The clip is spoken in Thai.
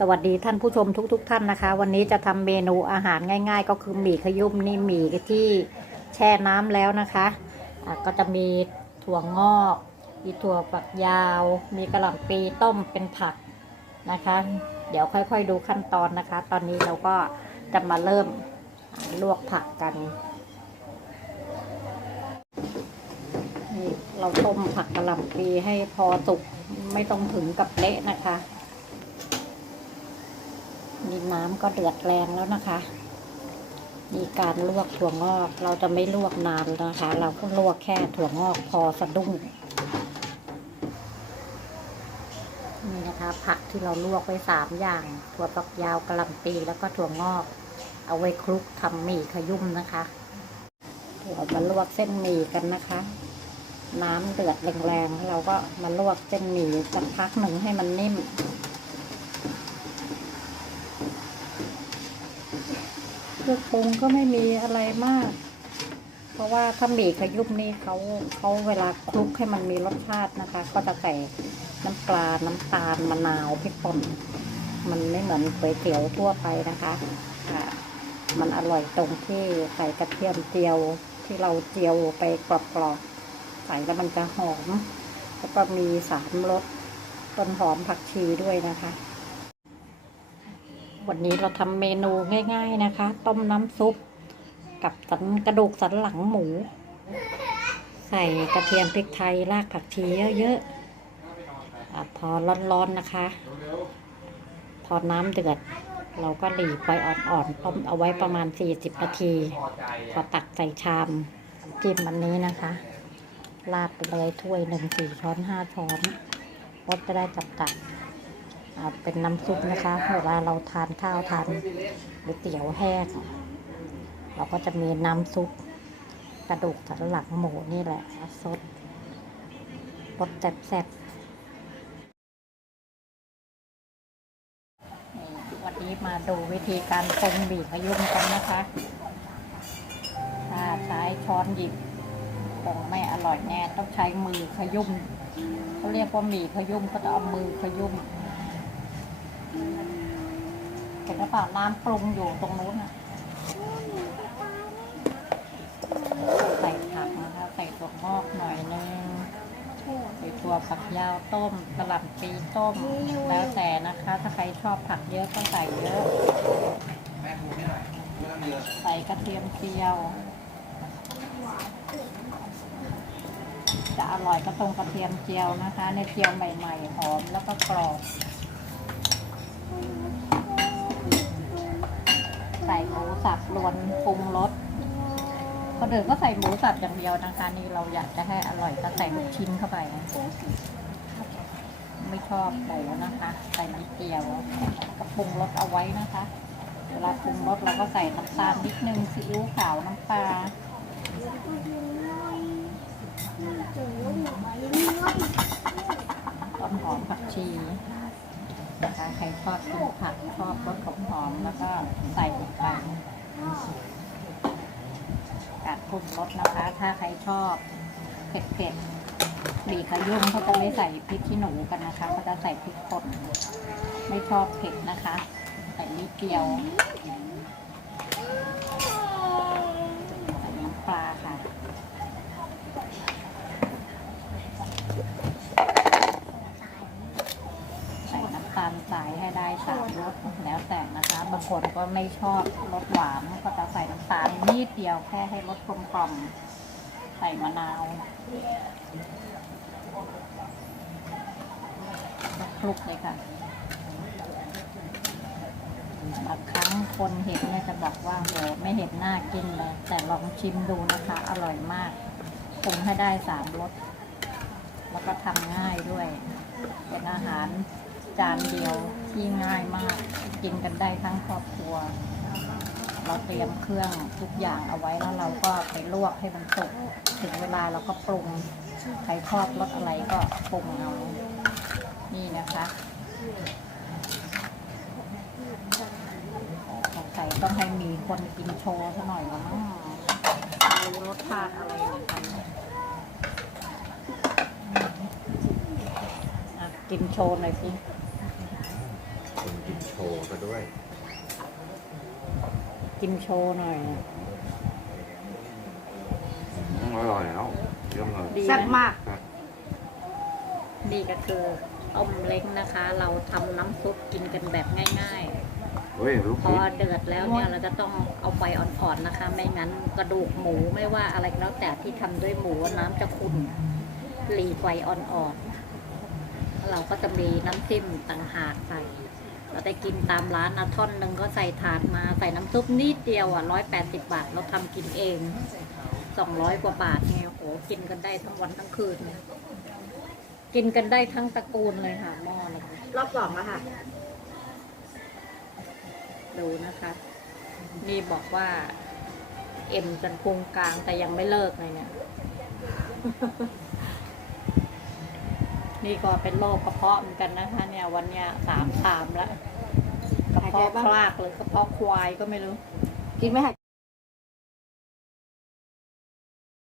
สวัสดีท่านผู้ชมทุกๆท่านนะคะ วันนี้จะทำเมนูอาหารง่าย ๆ ก็คือหมี่ขยุ่มนี่หมี่ที่แช่น้ำแล้วนะคะะก็จะมีถั่วงอก มีถั่วฝักยาว มีกระหล่ำปีต้มเป็นผักนะคะ เดี๋ยวค่อยๆดูขั้นตอนนะคะ ตอนนี้เราก็จะมาเริ่มลวกผักกันนี่เราต้มผักกระหล่ำปีให้พอสุกไม่ต้องถึงกับเละนะคะ นี่น้ำก็เดือดแรงแล้วนะคะมีการลวกถั่วงอก เราจะไม่ลวกนานนะคะ เราก็ลวกแค่ถั่วงอกพอสะดุ้งนี่นะคะ ผักที่เราลวกไว้สามอย่าง ถั่วฝักยาวกระหล่ำปีแล้วก็ถั่วงอก เอาไว้คลุกทำหมี่ขยุ่มนะคะเรามาลวกเส้นหมี่กันนะคะ น้ำเดือดแรงๆเราก็มาลวกเส้นหมี่สักพักหนึ่งให้มันนิ่ม เครื่องปรุงก็ไม่มีอะไรมาก เพราะว่าถ้าหมี่ขยุ่มนี่เขาเขาเวลาคลุกให้มันมีรสชาตินะคะ ก็จะใส่น้ำปลา น้ำตาล มะนาว พริกป่น มันไม่เหมือนก๋วยเตี๋ยวทั่วไปนะคะอ่ามันอร่อยตรงที่ใส่กระเทียมเจียวที่เราเจียวไปกรอบๆ ใส่แล้วมันจะหอม แล้วก็มีสามรสต้นหอมผักชีด้วยนะคะ วันนี้เราทำเมนูง่าย ๆนะคะ ต้มน้ำซุป กับสันกระดูกสันหลังหมู ใส่กระเทียมพริกไทยรากผักชีเยอะๆพอร้อนๆนะคะ พอน้ำเดือด เราก็หลีไฟอ่อนๆต้มเอาไว้ประมาณ 40 นาทีพอตักใส่ชามจิ้มอันนี้นะคะราดไปเลยถ้วยหนึ่งสี่ช้อนห้าช้อนรสจะได้จับจัด เป็นน้ำซุปนะคะ เวลาเราทานข้าวทานก๋วยเตี๋ยวแห้งเราก็จะมีน้ำซุปกระดูกสันหลังหมูนี่แหละซดรสแซ่บๆวันนี้มาดูวิธีการปรุงบีขยุ่มกันนะคะถ้าใช้ช้อนหยิบคงไม่อร่อยแน่ต้องใช้มือขยุ่มเขาเรียกว่าหมี่ขยุ่มก็จะเอามือขยุ่ม เห็นหรือเปล่าน้ำปรุงอยู่ตรงนู้นอะใส่ผักนะคะใส่ถั่วงอกหน่อยนึงใส่ถั่วฝักยาวต้มกระหล่ำปีต้ม แล้วแต่นะคะ ถ้าใครชอบผักเยอะก็ใส่เยอะ ใส่กระเทียมเจียว จะอร่อยก็ตรงกระเทียมเจียวนะคะ ในเจียวใหม่ ๆ หอมแล้วก็กรอบ ส่หมูสับรวนปรุงรสคนอื่นก็ใส่หมูสับอย่างเดียวนะคะ นี่เราอยากจะให้อร่อยก็ใส่ลูกชิ้นเข้าไปนะไม่ชอบหมูนะคะ ใส่น้ำเจียวก็ปรุงรสเอาไว้นะคะเวลาปรุงรสเราก็ใส่น้ำตาลนิดนึงซีอิ๊วขาวน้ำปลาต้นหอมผักชี นะคะใครชอบกินผักชอบรสของหอมแล้วก็ใส่ลงไปกัดปรุงรสนะคะ ถ้าใครชอบเผ็ดเผ็ดๆบีขยุ่มเขาจะไม่ใส่พริกขี้หนูกันนะคะเขาจะใส่พริกป่นไม่ชอบเผ็ดนะคะ ใส่นิดเดียวใส่น้ำปลาค่ะ ใส่น้ำตาลสายให้ได้สามรสแล้วแต่นะคะ บางคนก็ไม่ชอบรสหวานก็จะใส่น้ำตาลนิดเดียวแค่ให้รสกลมกล่อมใส่มะนาวคลุกเลยค่ะบางครั้งคนเห็นเนี่ยจะบอกว่าโหไม่เห็นน่ากินเลย แต่ลองชิมดูนะคะ อร่อยมากปรุงให้ได้สามรสแล้วก็ทำง่ายด้วย เป็นอาหาร จานเดียวที่ง่ายมาก กินกันได้ทั้งครอบครัว เราเตรียมเครื่องทุกอย่างเอาไว้แล้วเราก็ไปลวกให้มันสุกถึงเวลาเราก็ปรุงใครชอบรสอะไรก็ปรุงเอานี่นะคะสงสัยต้องให้มีคนกินโชว์ซะหน่อยละมั้งรู้รสชาติอะไรนกันเนี่ยอะกินโชว์หน่อยสิ คนกินโชด้วย กินโชว์หน่อยอืมอร่อยแล้วเยี่ยมเลย ดีแซ่บไหมมาก นี่ก็คือต้มเล้งนะคะ เราทำน้ำซุปกินกันแบบง่าย เฮ้ยลูกๆ พอเดือดแล้วเนี่ยเราจะต้องเอาไฟอ่อนๆนะคะ ไม่งั้นกระดูกหมูไม่ว่าอะไรก็แล้วแต่ที่ทำด้วยหมูน้ำจะขุ่นหลีไฟอ่อนๆเราก็จะมีน้ำจิ้มต่างหากใส่ เราได้กินตามร้านนะท่อนหนึ่งก็ใส่ถาดมาใส่น้ำซุปนิดเดียวอะร้อยแปดสิบาทเราทำกินเองสองร้อยกว่าบาทไงโอ้โหกินกันได้ทั้งวันทั้งคืนกินกันได้ทั้งตระกูลเลยค่ะหม้อนะคะรอบสองอะค่ะ ดูนะคะ นี่บอกว่า เอ็มจนพุงกลางแต่ยังไม่เลิกเลยเนี่ย นี่ก็เป็นโรคกระเพาะเหมือนกันนะคะเนี่ยวันเนี้ยสามสามแล้วกระเพาะหายใจบ้างคลากหรือกระเพาะควายก็ไม่รู้ กินไหมคะ